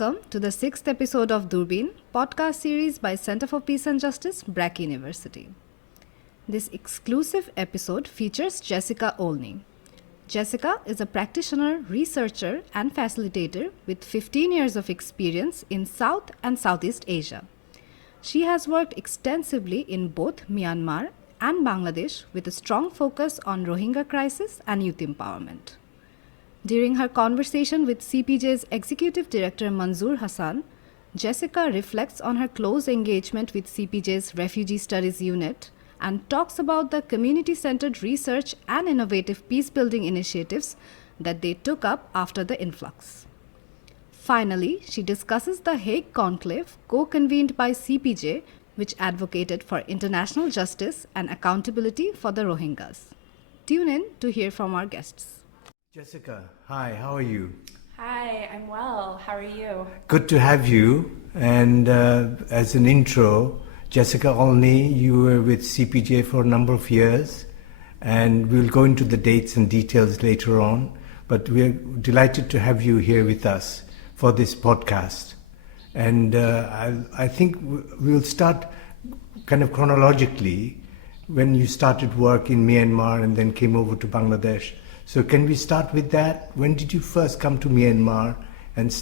Welcome to the sixth episode of Doorbeen, podcast series by Center for Peace and Justice, BRAC University. This exclusive episode features Jessica Olney. Jessica is a practitioner, researcher, and facilitator with 15 years of experience in South and Southeast Asia. She has worked extensively in both Myanmar and Bangladesh with a strong focus on Rohingya crisis and youth empowerment. During her conversation with CPJ's Executive Director Manzoor Hasan, Jessica reflects on her close engagement with CPJ's Refugee Studies Unit and talks about the community-centered research and innovative peace-building initiatives that they took up after the influx. Finally, she discusses the Hague Conclave co-convened by CPJ, which advocated for international justice and accountability for the Rohingyas. Tune in to hear from our guests. Jessica, hi, how are you? Hi, I'm well. How are you? Good to have you. And as an intro, Jessica Olney, you were with CPJ for a number of years, and we'll go into the dates and details later on. But we're delighted to have you here with us for this podcast. And I think we'll start kind of chronologically when you started work in Myanmar and then came over to Bangladesh. So can we start with that? When did you first come to Myanmar and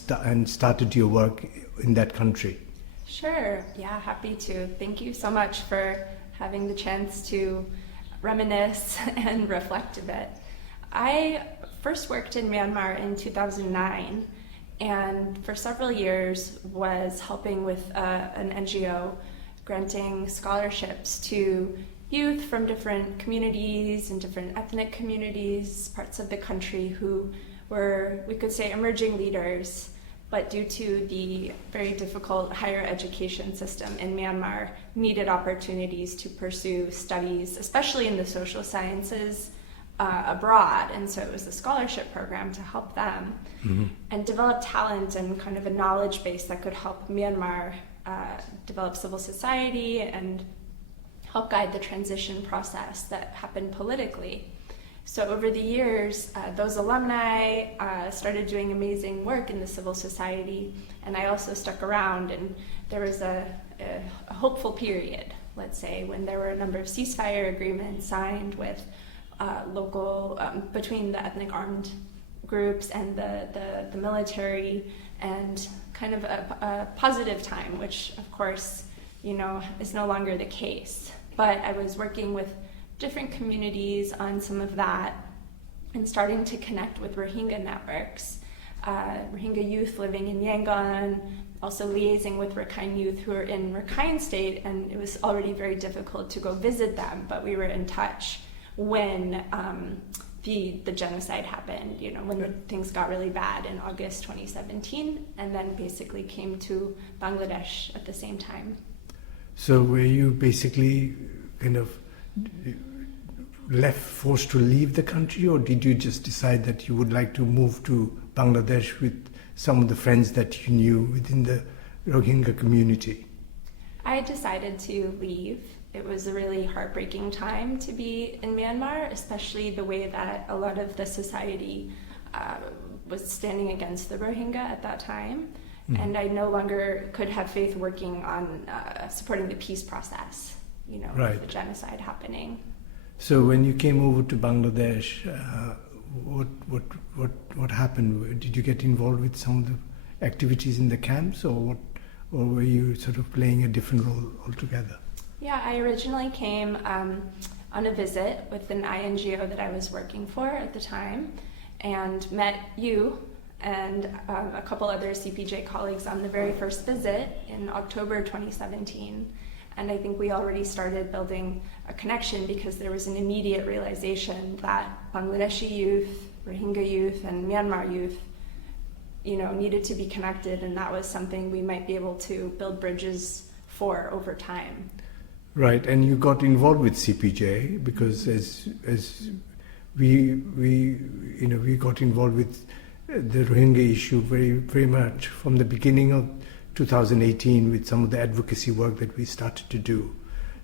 started your work in that country? Sure. Yeah, happy to. Thank you so much for having the chance to reminisce and reflect a bit. I first worked in Myanmar in 2009 and for several years was helping with an NGO granting scholarships to youth from different communities and different ethnic communities, parts of the country who were, we could say, emerging leaders, but due to the very difficult higher education system in Myanmar, needed opportunities to pursue studies, especially in the social sciences, abroad. And so it was a scholarship program to help them and develop talent and kind of a knowledge base that could help Myanmar develop civil society and help guide the transition process that happened politically. So over the years, those alumni started doing amazing work in the civil society, and I also stuck around, and there was a hopeful period, let's say, when there were a number of ceasefire agreements signed with local, between the ethnic armed groups and the military, and kind of a positive time, which of course, you know, is no longer the case. But I was working with different communities on some of that and starting to connect with Rohingya networks, Rohingya youth living in Yangon, also liaising with Rakhine youth who are in Rakhine State, and it was already very difficult to go visit them, but we were in touch when the genocide happened, you know, when things got really bad in August 2017, and then basically came to Bangladesh at the same time. So were you basically kind of forced to leave the country, or did you just decide that you would like to move to Bangladesh with some of the friends that you knew within the Rohingya community? I decided to leave. It was a really heartbreaking time to be in Myanmar, especially the way that a lot of the society was standing against the Rohingya at that time. And I no longer could have faith working on supporting the peace process, you know, right. With the genocide happening. So when you came over to Bangladesh, what happened? Did you get involved with some of the activities in the camps, or were you sort of playing a different role altogether? Yeah, I originally came on a visit with an INGO that I was working for at the time, and met you and a couple other CPJ colleagues on the very first visit in October 2017. And I think we already started building a connection because there was an immediate realization that Bangladeshi youth, Rohingya youth, and Myanmar youth, you know, needed to be connected, and that was something we might be able to build bridges for over time. Right, and you got involved with CPJ because as we got involved with the Rohingya issue very much from the beginning of 2018 with some of the advocacy work that we started to do.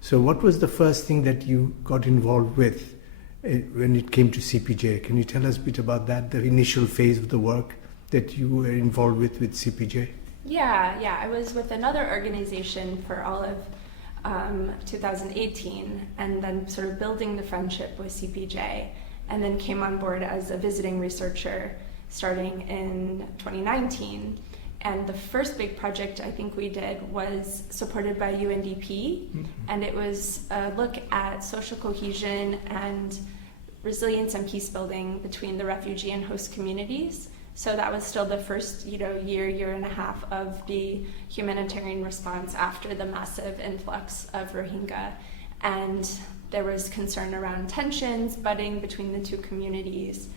So what was the first thing that you got involved with when it came to CPJ? Can you tell us a bit about that, the initial phase of the work that you were involved with CPJ? Yeah. I was with another organization for all of 2018, and then sort of building the friendship with CPJ, and then came on board as a visiting researcher starting in 2019. And the first big project I think we did was supported by UNDP, and it was a look at social cohesion and resilience and peace building between the refugee and host communities. So that was still the first, year and a half of the humanitarian response after the massive influx of Rohingya. And there was concern around tensions budding between the two communities.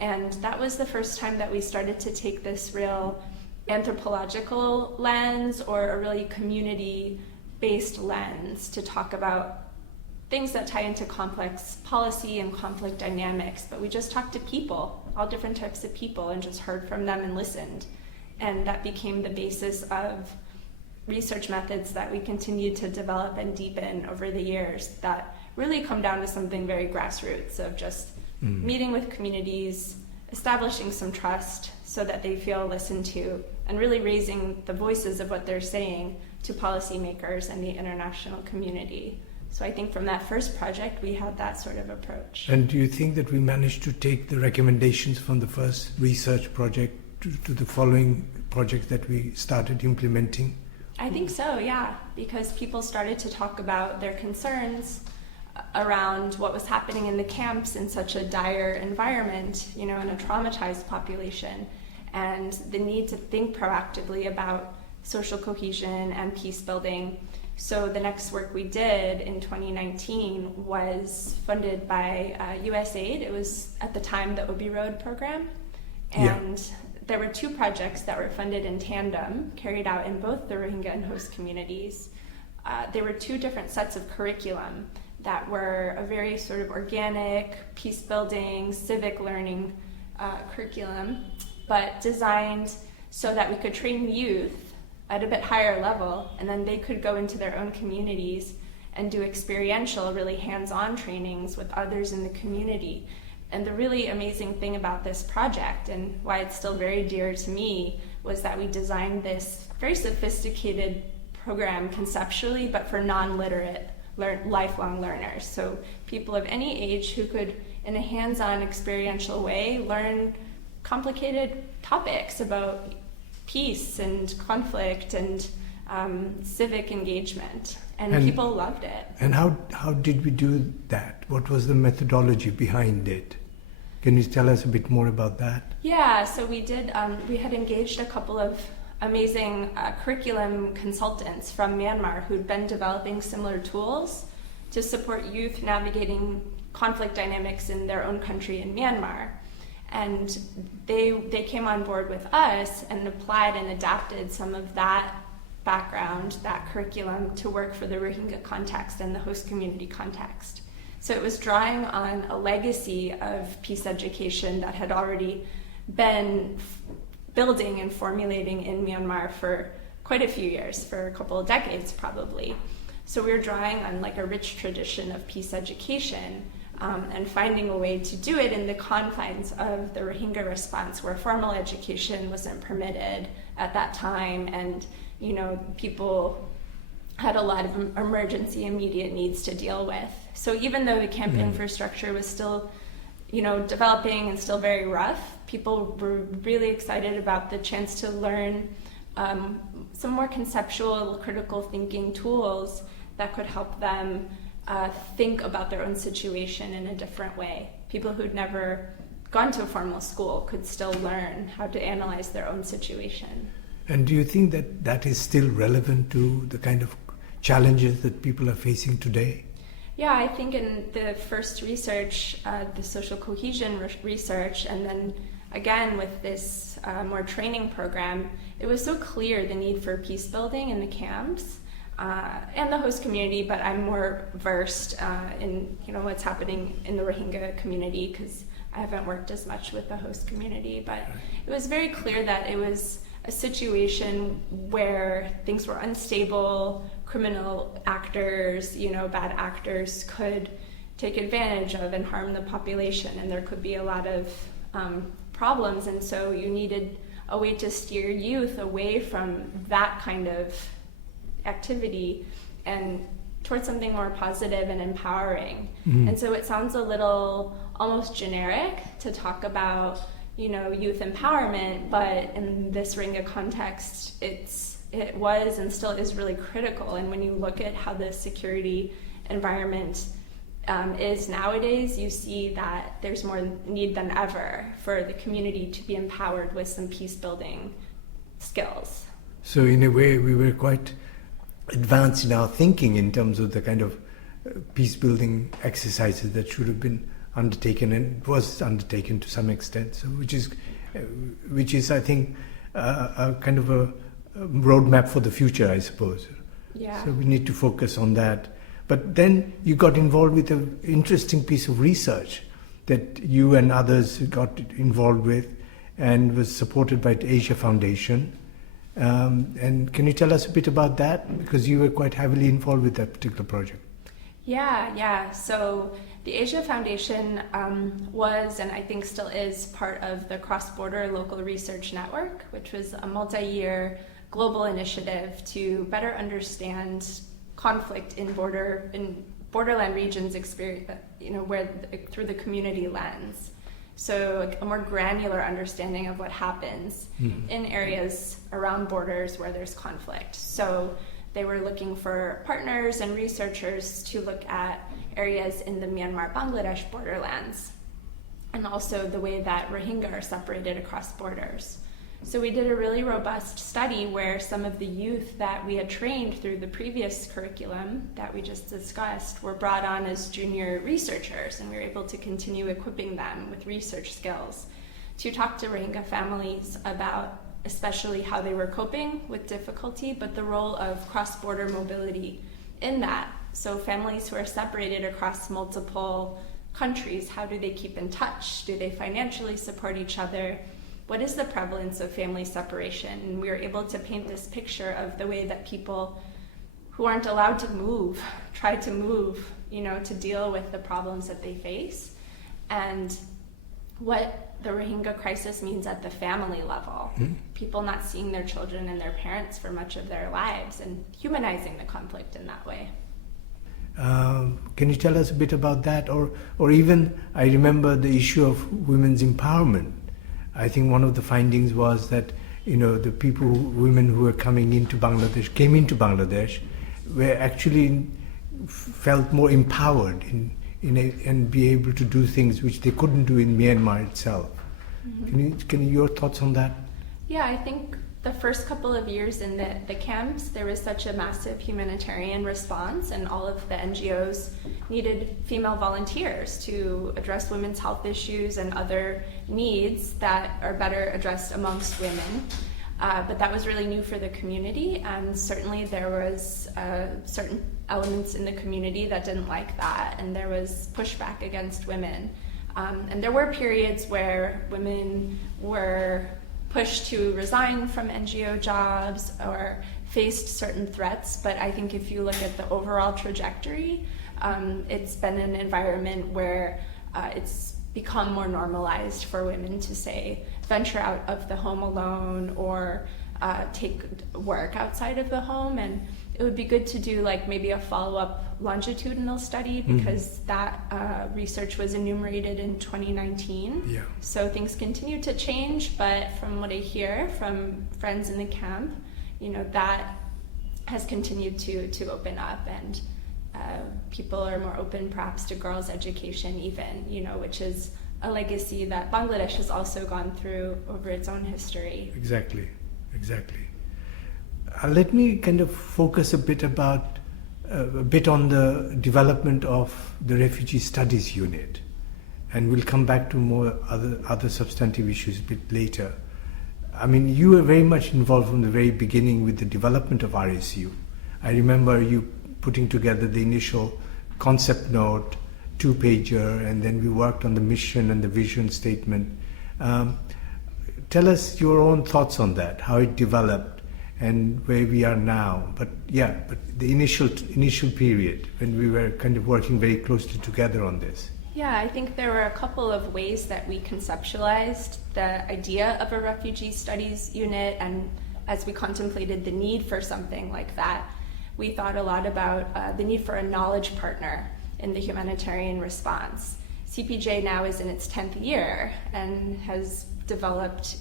And that was the first time that we started to take this real anthropological lens, or a really community-based lens, to talk about things that tie into complex policy and conflict dynamics. But we just talked to people, all different types of people, and just heard from them and listened. And that became the basis of research methods that we continued to develop and deepen over the years, that really come down to something very grassroots of just meeting with communities, establishing some trust so that they feel listened to, and really raising the voices of what they're saying to policymakers and the international community. So I think from that first project, we had that sort of approach. And do you think that we managed to take the recommendations from the first research project to the following project that we started implementing? I think so, yeah, because people started to talk about their concerns around what was happening in the camps in such a dire environment, in a traumatized population, and the need to think proactively about social cohesion and peace building. So the next work we did in 2019 was funded by USAID. It was at the time the Obi Road program. And there were two projects that were funded in tandem, carried out in both the Rohingya and host communities. There were two different sets of curriculum that were a very sort of organic, peace building, civic learning curriculum, but designed so that we could train youth at a bit higher level, and then they could go into their own communities and do experiential, really hands-on trainings with others in the community. And the really amazing thing about this project, and why it's still very dear to me, was that we designed this very sophisticated program conceptually, but for non-literate lifelong learners. So people of any age who could, in a hands-on experiential way, learn complicated topics about peace and conflict and civic engagement, and people loved it. And how did we do that? What was the methodology behind it? Can you tell us a bit more about that? Yeah, so we did. We had engaged a couple of amazing curriculum consultants from Myanmar who'd been developing similar tools to support youth navigating conflict dynamics in their own country in Myanmar. And they came on board with us and applied and adapted some of that background, that curriculum, to work for the Rohingya context and the host community context. So it was drawing on a legacy of peace education that had already been building and formulating in Myanmar for quite a few years, for a couple of decades probably. So we were drawing on like a rich tradition of peace education, and finding a way to do it in the confines of the Rohingya response, where formal education wasn't permitted at that time, and people had a lot of emergency immediate needs to deal with. So even though the camp infrastructure was still developing and still very rough, people were really excited about the chance to learn some more conceptual critical thinking tools that could help them think about their own situation in a different way. People who'd never gone to a formal school could still learn how to analyze their own situation. And do you think that that is still relevant to the kind of challenges that people are facing today? Yeah, I think in the first research, the social cohesion research, and then again with this more training program, it was so clear the need for peace building in the camps and the host community, but I'm more versed in what's happening in the Rohingya community because I haven't worked as much with the host community, but it was very clear that it was a situation where things were unstable, criminal actors, bad actors could take advantage of and harm the population, and there could be a lot of problems, and so you needed a way to steer youth away from that kind of activity and towards something more positive and empowering. And so it sounds a little almost generic to talk about, youth empowerment, but in this Rohingya context, it was and still is really critical. And when you look at how the security environment is nowadays, you see that there's more need than ever for the community to be empowered with some peace building skills. So in a way, we were quite advanced in our thinking in terms of the kind of peace building exercises that should have been undertaken and was undertaken to some extent. So which is I think a kind of a roadmap for the future, I suppose. Yeah. So we need to focus on that. But then you got involved with an interesting piece of research that you and others got involved with and was supported by the Asia Foundation. And can you tell us a bit about that? Because you were quite heavily involved with that particular project. Yeah. So the Asia Foundation was, and I think still is, part of the Cross-Border Local Research Network, which was a multi-year global initiative to better understand conflict in borderland regions, where through the community lens. So a more granular understanding of what happens in areas around borders where there's conflict. So they were looking for partners and researchers to look at areas in the Myanmar Bangladesh borderlands, and also the way that Rohingya are separated across borders. So we did a really robust study where some of the youth that we had trained through the previous curriculum that we just discussed were brought on as junior researchers, and we were able to continue equipping them with research skills to talk to Rohingya families about especially how they were coping with difficulty, but the role of cross-border mobility in that. So families who are separated across multiple countries, how do they keep in touch? Do they financially support each other? What is the prevalence of family separation? And we were able to paint this picture of the way that people who aren't allowed to move try to move, to deal with the problems that they face, and what the Rohingya crisis means at the family level. People not seeing their children and their parents for much of their lives, and humanizing the conflict in that way. Can you tell us a bit about that? Or even, I remember the issue of women's empowerment. I think one of the findings was that, the women who were came into Bangladesh, were actually felt more empowered and be able to do things which they couldn't do in Myanmar itself. Can your thoughts on that? Yeah, I think the first couple of years in the camps, there was such a massive humanitarian response, and all of the NGOs needed female volunteers to address women's health issues and other needs that are better addressed amongst women. But that was really new for the community, and certainly there was certain elements in the community that didn't like that, and there was pushback against women. And there were periods where women were pushed to resign from NGO jobs or faced certain threats, but I think if you look at the overall trajectory, it's been an environment where it's become more normalized for women to, say, venture out of the home alone or take work outside of the home. And it would be good to do maybe a follow-up longitudinal study, because that research was enumerated in 2019. Yeah. So things continue to change, but from what I hear from friends in the camp, that has continued to open up, and people are more open perhaps to girls' education even, which is a legacy that Bangladesh has also gone through over its own history. Exactly. Let me kind of focus a bit on the development of the Refugee Studies Unit, and we'll come back to more other substantive issues a bit later. I mean, you were very much involved from the very beginning with the development of RSU. I remember you putting together the initial concept note, 2-pager, and then we worked on the mission and the vision statement. Tell us your own thoughts on that, how it developed and where we are now. But the initial period when we were kind of working very closely together on this. Yeah, I think there were a couple of ways that we conceptualized the idea of a refugee studies unit, and as we contemplated the need for something like that, we thought a lot about the need for a knowledge partner in the humanitarian response. CPJ now is in its 10th year and has developed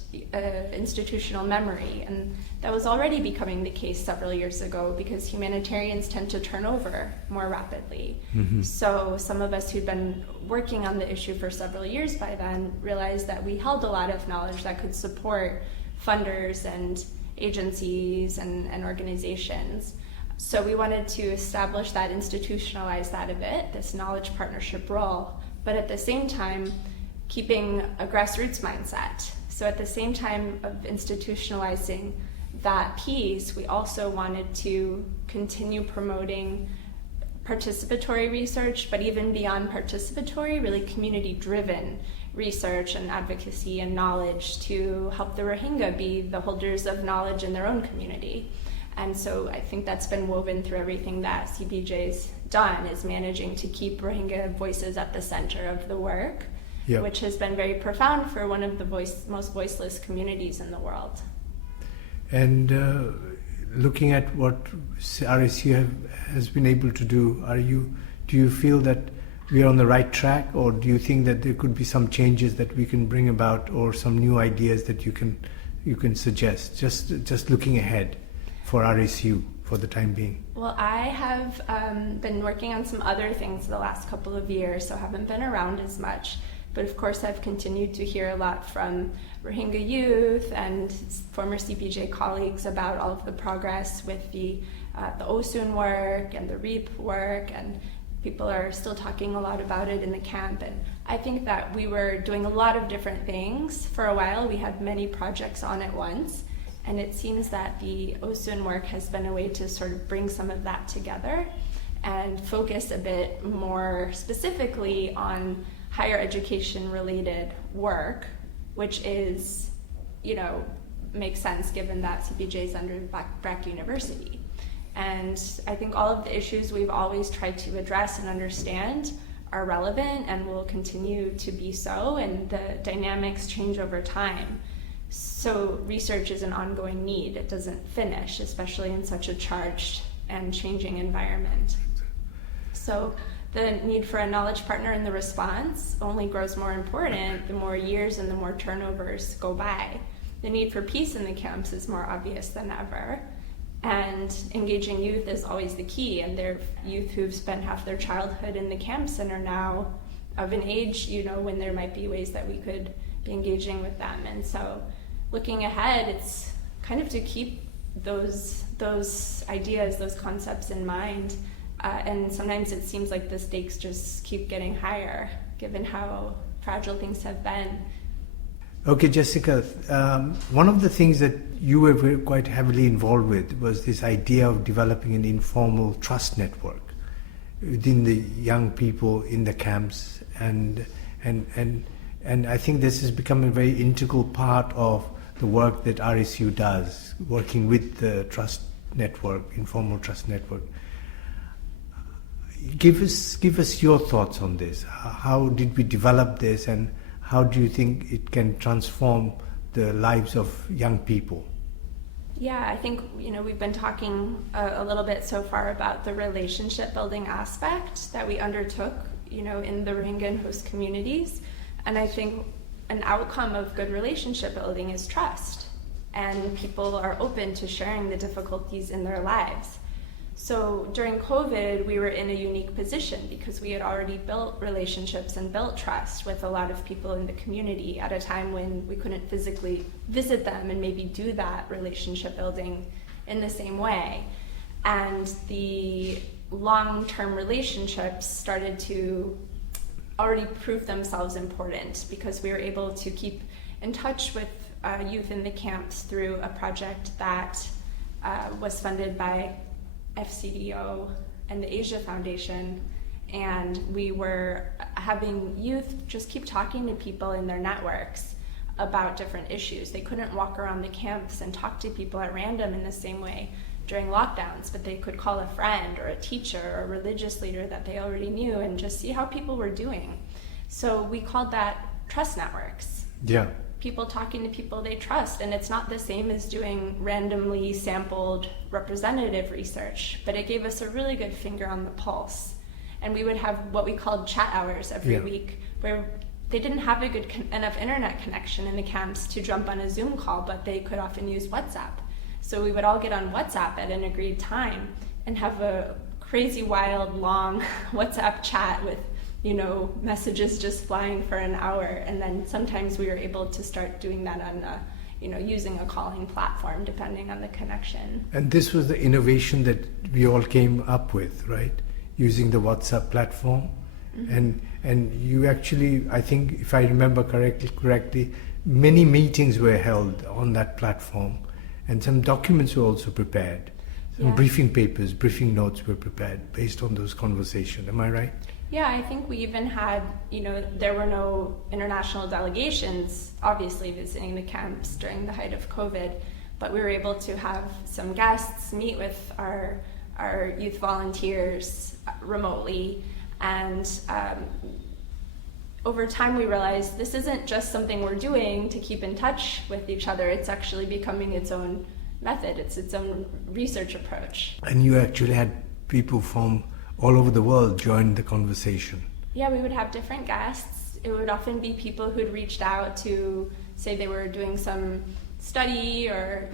institutional memory, and that was already becoming the case several years ago because humanitarians tend to turn over more rapidly. So some of us who'd been working on the issue for several years by then realized that we held a lot of knowledge that could support funders and agencies and organizations. So we wanted to establish that, institutionalize that a bit, this knowledge partnership role, but at the same time keeping a grassroots mindset. So at the same time of institutionalizing that piece, we also wanted to continue promoting participatory research, but even beyond participatory, really community-driven research and advocacy and knowledge to help the Rohingya be the holders of knowledge in their own community. And so I think that's been woven through everything that CPJ's done, is managing to keep Rohingya voices at the center of the work, which has been very profound for one of the most voiceless communities in the world. And looking at what RSU has been able to do, do you feel that we are on the right track, or do you think that there could be some changes that we can bring about, or some new ideas that you can suggest, just looking ahead for RSU for the time being? Well, I have been working on some other things the last couple of years, so haven't been around as much. But of course, I've continued to hear a lot from Rohingya youth and former CPJ colleagues about all of the progress with the OSUN work and the REAP work, and people are still talking a lot about it in the camp. And I think that we were doing a lot of different things. For a while, we had many projects on at once, and it seems that the OSUN work has been a way to sort of bring some of that together and focus a bit more specifically on higher education related work, which is, makes sense given that CPJ is under BRAC University. And I think all of the issues we've always tried to address and understand are relevant and will continue to be so, and the dynamics change over time. So research is an ongoing need. It doesn't finish, especially in such a charged and changing environment. So the need for a knowledge partner in the response only grows more important the more years and the more turnovers go by. The need for peace in the camps is more obvious than ever. And engaging youth is always the key. And there are youth who've spent half their childhood in the camps and are now of an age, when there might be ways that we could be engaging with them. And so looking ahead, it's kind of to keep those ideas, those concepts in mind. And sometimes it seems like the stakes just keep getting higher, given how fragile things have been. Okay, Jessica, one of the things that you were quite heavily involved with was this idea of developing an informal trust network within the young people in the camps, and I think this has become a very integral part of the work that RSU does, working with the trust network, informal trust network. Give us your thoughts on this. How did we develop this, and how do you think it can transform the lives of young people? Yeah, I think we've been talking a little bit so far about the relationship building aspect that we undertook in the Rohingya and host communities, and I think an outcome of good relationship building is trust, and people are open to sharing the difficulties in their lives. So during COVID, we were in a unique position because we had already built relationships and built trust with a lot of people in the community at a time when we couldn't physically visit them and maybe do that relationship building in the same way. And the long-term relationships started to already prove themselves important because we were able to keep in touch with youth in the camps through a project that was funded by FCDO and the Asia Foundation, and we were having youth just keep talking to people in their networks about different issues. They couldn't walk around the camps and talk to people at random in the same way during lockdowns, but they could call a friend or a teacher or a religious leader that they already knew and just see how people were doing. So we called that trust networks. Yeah. People talking to people they trust, and it's not the same as doing randomly sampled representative research, but it gave us a really good finger on the pulse. And we would have what we called chat hours every week, where they didn't have a good enough internet connection in the camps to jump on a Zoom call, but they could often use WhatsApp. So we would all get on WhatsApp at an agreed time and have a crazy, wild, long WhatsApp chat with, messages just flying for an hour. And then sometimes we were able to start doing that on using a calling platform, depending on the connection. And this was the innovation that we all came up with, right? Using the WhatsApp platform. Mm-hmm. And you actually, I think, if I remember correctly, many meetings were held on that platform, and some documents were also prepared. Some briefing papers, briefing notes were prepared based on those conversations. Am I right? Yeah, I think we even had, there were no international delegations, obviously, visiting the camps during the height of COVID, but we were able to have some guests meet with our youth volunteers remotely. And over time we realized this isn't just something we're doing to keep in touch with each other, it's actually becoming its own method, it's its own research approach. And you actually had people from all over the world join the conversation. Yeah, we would have different guests. It would often be people who'd reached out to say they were doing some study or,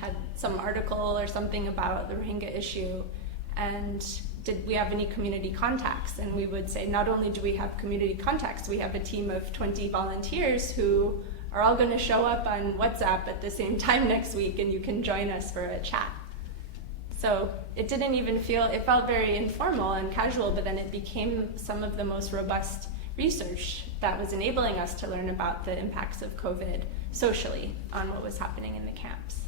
had some article or something about the Rohingya issue, and did we have any community contacts? And we would say, not only do we have community contacts, we have a team of 20 volunteers who are all going to show up on WhatsApp at the same time next week, and you can join us for a chat. So it didn't even it felt very informal and casual, but then it became some of the most robust research that was enabling us to learn about the impacts of COVID socially on what was happening in the camps.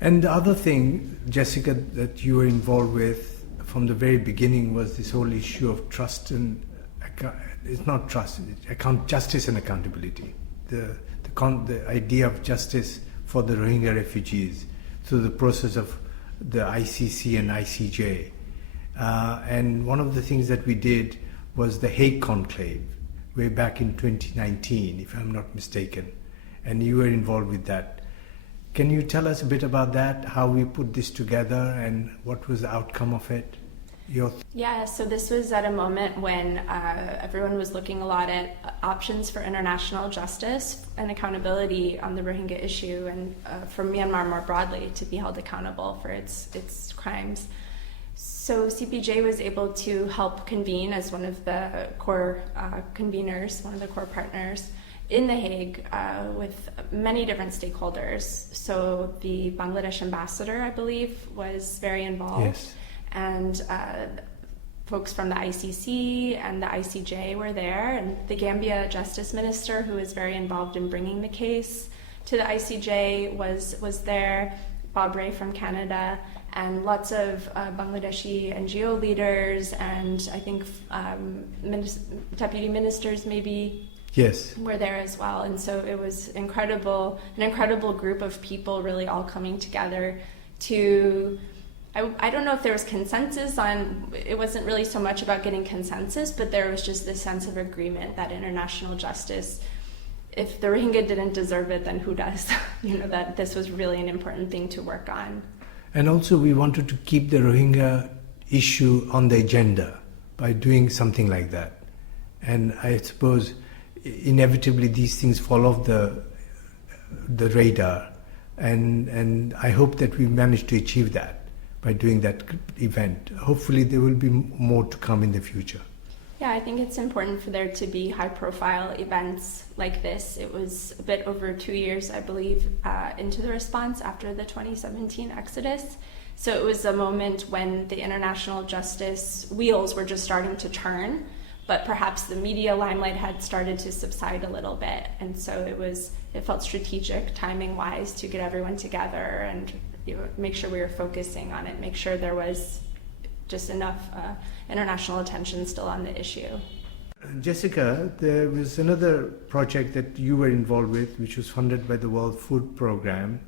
And the other thing, Jessica, that you were involved with from the very beginning was this whole issue of trust and it's not trust, justice and accountability. The idea of justice for the Rohingya refugees through the process of the ICC and ICJ. And one of the things that we did was the Hague Conclave, way back in 2019, if I'm not mistaken. And you were involved with that. Can you tell us a bit about that, how we put this together and what was the outcome of it? Yeah, so this was at a moment when everyone was looking a lot at options for international justice and accountability on the Rohingya issue, and for Myanmar more broadly to be held accountable for its crimes. So CPJ was able to help convene as one of the core conveners, one of the core partners in The Hague with many different stakeholders. So the Bangladesh ambassador, I believe, was very involved. Yes. And folks from the ICC and the ICJ were there, and the Gambia justice minister, who was very involved in bringing the case to the ICJ, was there, Bob Ray from Canada, and lots of Bangladeshi NGO leaders, and I think deputy ministers maybe were there as well. And so it was an incredible group of people really all coming together to... I don't know if there was consensus on, it wasn't really so much about getting consensus, but there was just this sense of agreement that international justice, if the Rohingya didn't deserve it, then who does? That this was really an important thing to work on. And also we wanted to keep the Rohingya issue on the agenda by doing something like that. And I suppose inevitably these things fall off the radar, and I hope that we managed to achieve that by doing that event. Hopefully there will be more to come in the future. Yeah, I think it's important for there to be high-profile events like this. It was a bit over 2 years, I believe, into the response after the 2017 exodus. So it was a moment when the international justice wheels were just starting to turn, but perhaps the media limelight had started to subside a little bit. And so it felt strategic, timing-wise, to get everyone together and make sure we were focusing on it, make sure there was just enough international attention still on the issue. Jessica, there was another project that you were involved with, which was funded by the World Food Programme,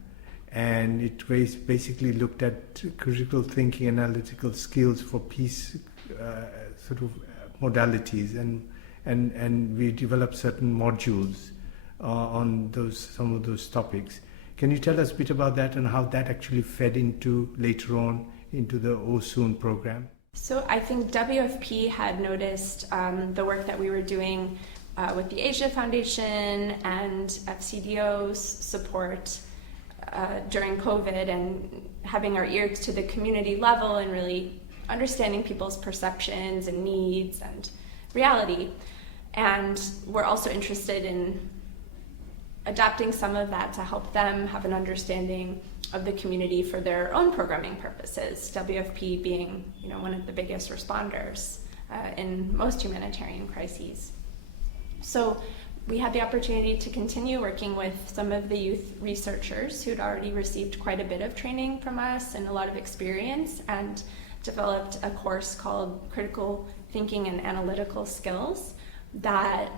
and it basically looked at critical thinking, analytical skills for peace sort of modalities, and and we developed certain modules on some of those topics. Can you tell us a bit about that and how that actually fed into later on into the OSOON program? So I think WFP had noticed the work that we were doing with the Asia Foundation and FCDO's support during COVID, and having our ears to the community level and really understanding people's perceptions and needs and reality. And we're also interested in adapting some of that to help them have an understanding of the community for their own programming purposes, WFP being, one of the biggest responders in most humanitarian crises. So we had the opportunity to continue working with some of the youth researchers who'd already received quite a bit of training from us and a lot of experience, and developed a course called Critical Thinking and Analytical Skills that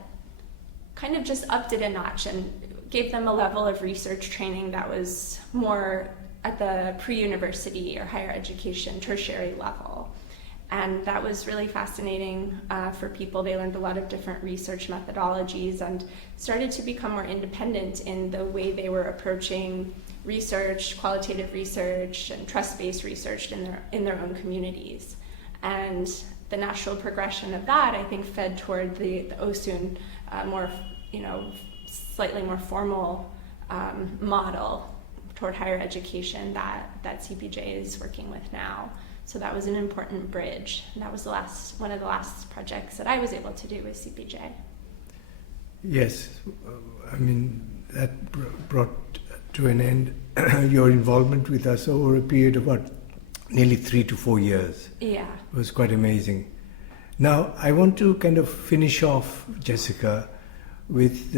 kind of just upped it a notch and gave them a level of research training that was more at the pre-university or higher education, tertiary level. And that was really fascinating for people. They learned a lot of different research methodologies and started to become more independent in the way they were approaching research, qualitative research, and trust-based research in their own communities. And the natural progression of that, I think, fed toward the OSOON more, slightly more formal model toward higher education that CPJ is working with now. So that was an important bridge. And that was one of the last projects that I was able to do with CPJ. Yes, that brought to an end your involvement with us over a period of nearly 3 to 4 years. Yeah. It was quite amazing. Now, I want to kind of finish off, Jessica, with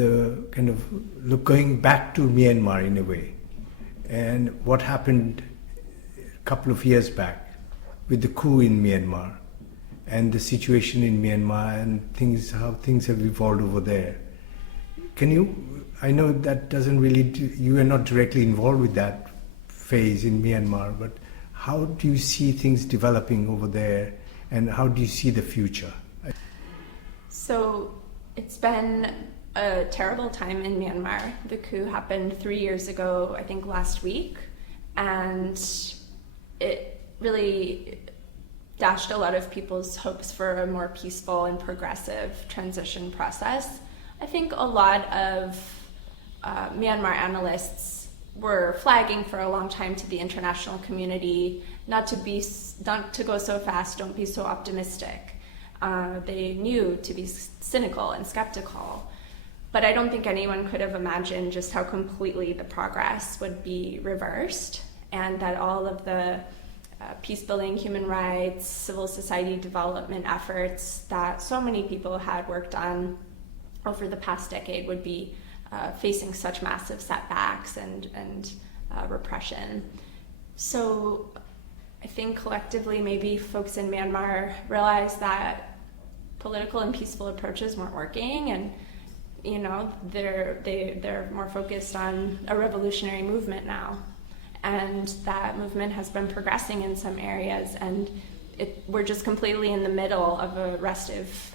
going back to Myanmar in a way, and what happened a couple of years back with the coup in Myanmar and the situation in Myanmar and how things have evolved over there. I know that you are not directly involved with that phase in Myanmar, but how do you see things developing over there, and how do you see the future? So it's been a terrible time in Myanmar. The coup happened 3 years ago, I think last week, and it really dashed a lot of people's hopes for a more peaceful and progressive transition process. I think a lot of Myanmar analysts were flagging for a long time to the international community not to go so fast, don't be so optimistic. They knew to be cynical and skeptical. But I don't think anyone could have imagined just how completely the progress would be reversed, and that all of the peace-building, human rights, civil society development efforts that so many people had worked on over the past decade would be facing such massive setbacks and repression. So I think collectively maybe folks in Myanmar realized that political and peaceful approaches weren't working, and they're more focused on a revolutionary movement now. And that movement has been progressing in some areas, and we're just completely in the middle of a restive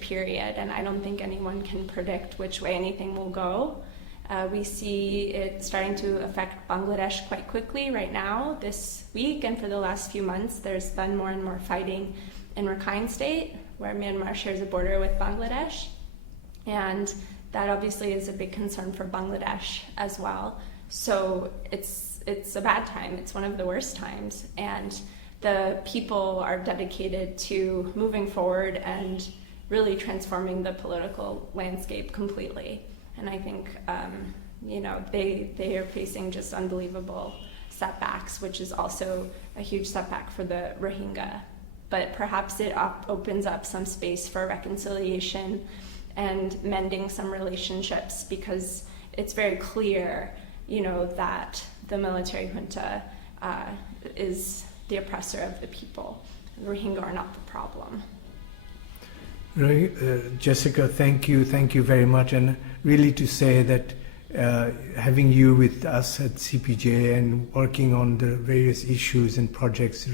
period, and I don't think anyone can predict which way anything will go. We see it starting to affect Bangladesh quite quickly right now, this week, and for the last few months there's been more and more fighting in Rakhine State, where Myanmar shares a border with Bangladesh, and that obviously is a big concern for Bangladesh as well. So it's a bad time. It's one of the worst times, and the people are dedicated to moving forward and really transforming the political landscape completely. And I think they are facing just unbelievable setbacks, which is also a huge setback for the Rohingya. But perhaps it opens up some space for reconciliation and mending some relationships, because it's very clear, that the military junta is the oppressor of the people. The Rohingya are not the problem. Jessica, thank you very much, and really to say that having you with us at CPJ and working on the various issues and projects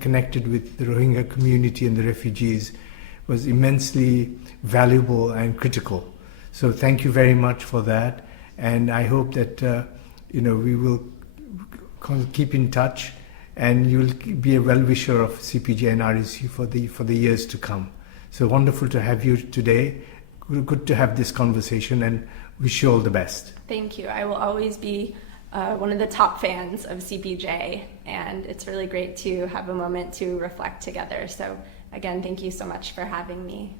connected with the Rohingya community and the refugees was immensely valuable and critical. So thank you very much for that, and I hope that we will keep in touch, and you'll be a well-wisher of CPJ and RSU for the years to come. So wonderful to have you today. Good to have this conversation, and wish you all the best. Thank you. I will always be one of the top fans of CPJ, and it's really great to have a moment to reflect together. So again, thank you so much for having me.